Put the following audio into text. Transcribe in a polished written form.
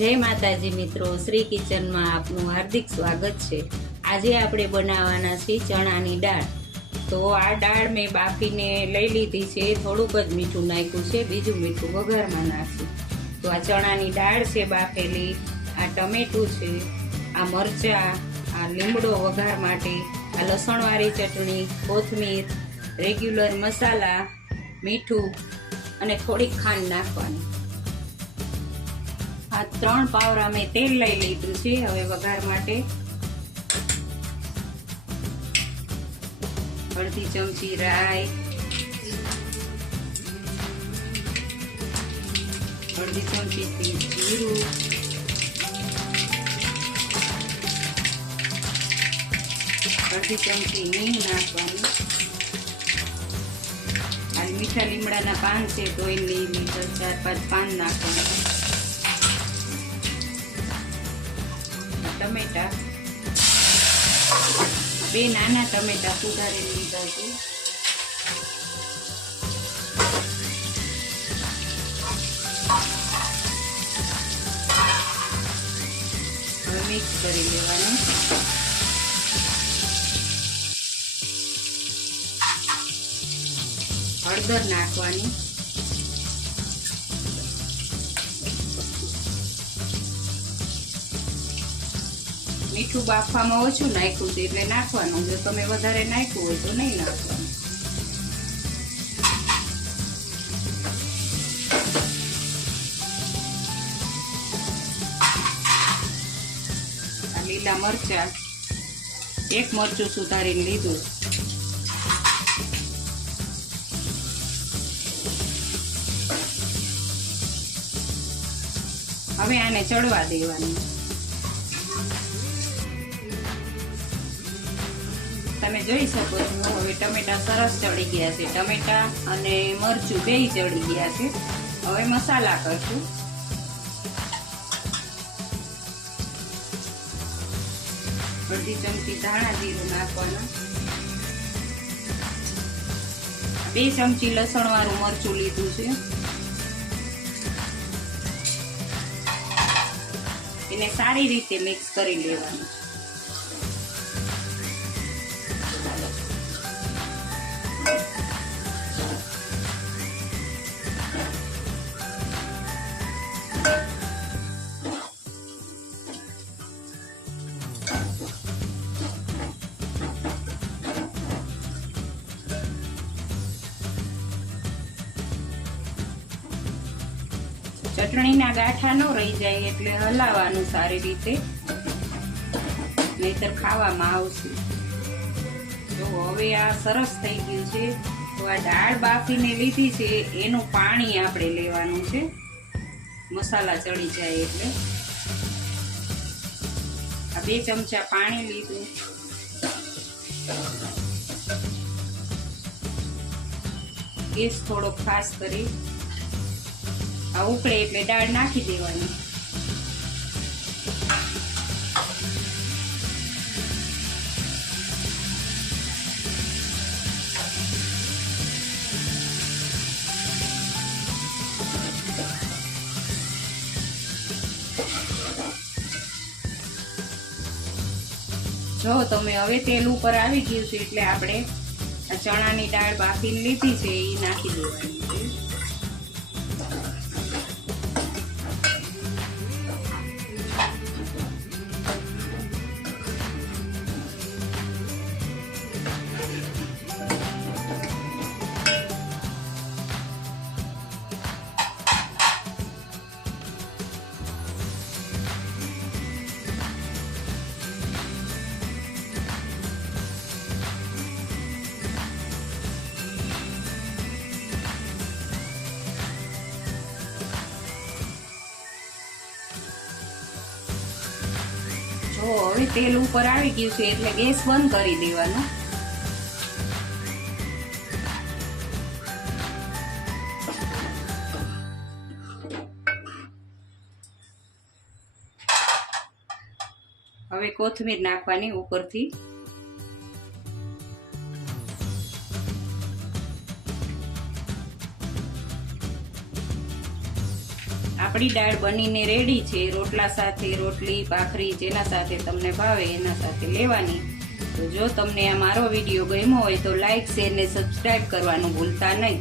जय माताजी मित्रों, श्री किचन में आपनु हार्दिक स्वागत है। आज આપણે બનાવવાના છે ચણાની દાળ। તો આ દાળ મેં બાફીને લઈ લીધી છે, થોડુંક જ મીઠું નાખ્યું છે, બીજું મીઠું વઘારમાં નાખ્યું। તો આ ચણાની દાળ છે બાફેલી, આ ટમેટું છે, આ મરચાં, આ લીમડો વઘાર માટે, આ લસણવાળી ચટણી, કોથમીર, રેગ્યુલર મસાલા, મીઠું અને થોડીક ખાંડ નાખવાની। આ 3 પાવરા મેં તેલ લઈ લીધું છે। હવે વઘાર માટે અડધી ચમચી રાઈ, અડધી ચમચી જીરું, અડધી ચમચી હિંગ નાખવાની। આ મીઠા લીમડાના પાન છે તો એની 4-5 પાન નાખવાના। टमेटा 2 नाना टमेटा सुधारी लीधा छे। હવે મિક્સ કરી લેવાનું। હળદર નાખવાની, મીઠું બાફવામાં ઓછું નાખ્યું છે એટલે નાખવાનું, જો તમે વધારે નાખ્યું હોય તો નહીં નાખવાનું। આ લીલા મરચાં 1 મરચું સુધારીને લીધું। હવે આને ચડવા દેવાનું। તમે જોઈ શકો છો હવે ટમેટા સરસ ચડી ગયા છે, ટમેટા અને મરચું બેય ચડી ગયા છે। હવે મસાલા કરશું। અડધી ચમચી ધાણા જીરું નાખવાના, 2 ચમચી લસણ વાળું મરચું લીધું છે, એને સારી રીતે મિક્સ કરી લેવાનું। ચટણીના ગાંઠા ન રહી જાય એટલે હલાવવાનું સારી રીતે, નહીતર ખાવામાં આવશે। જો હવે આ સરસ થઈ ગયું છે। તો આ દાળ બાફીને લીધી છે એનું પાણી આપણે લેવાનું છે, મસાલા ચડી જાય એટલે। આ 2 ચમચા પાણી લીધું, ગેસ થોડો ફાસ્ટ કરી આ ઉકળે એટલે દાળ નાખી દેવાની। જો તમે હવે તેલ ઉપર આવી ગયું છે એટલે આપણે આ ચણાની દાળ બાફીને લીધી છે એ નાખી દેવાની છે। જો હવે તેલ ઉપર આવી ગયું છે એટલે ગેસ બંધ કરી દેવાનો। હવે કોથમીર નાખવાની ઉપરથી। આ આપણી દાળ બનીને રેડી છે. રોટલા સાથે, રોટલી, ભાખરી જેના સાથે તમને ભાવે એના સાથે લેવાની. તો જો તમને આ મારો વિડીયો ગમ્યો હોય તો લાઈક, શેર ને સબસ્ક્રાઇબ કરવાનું ભૂલતા નહીં.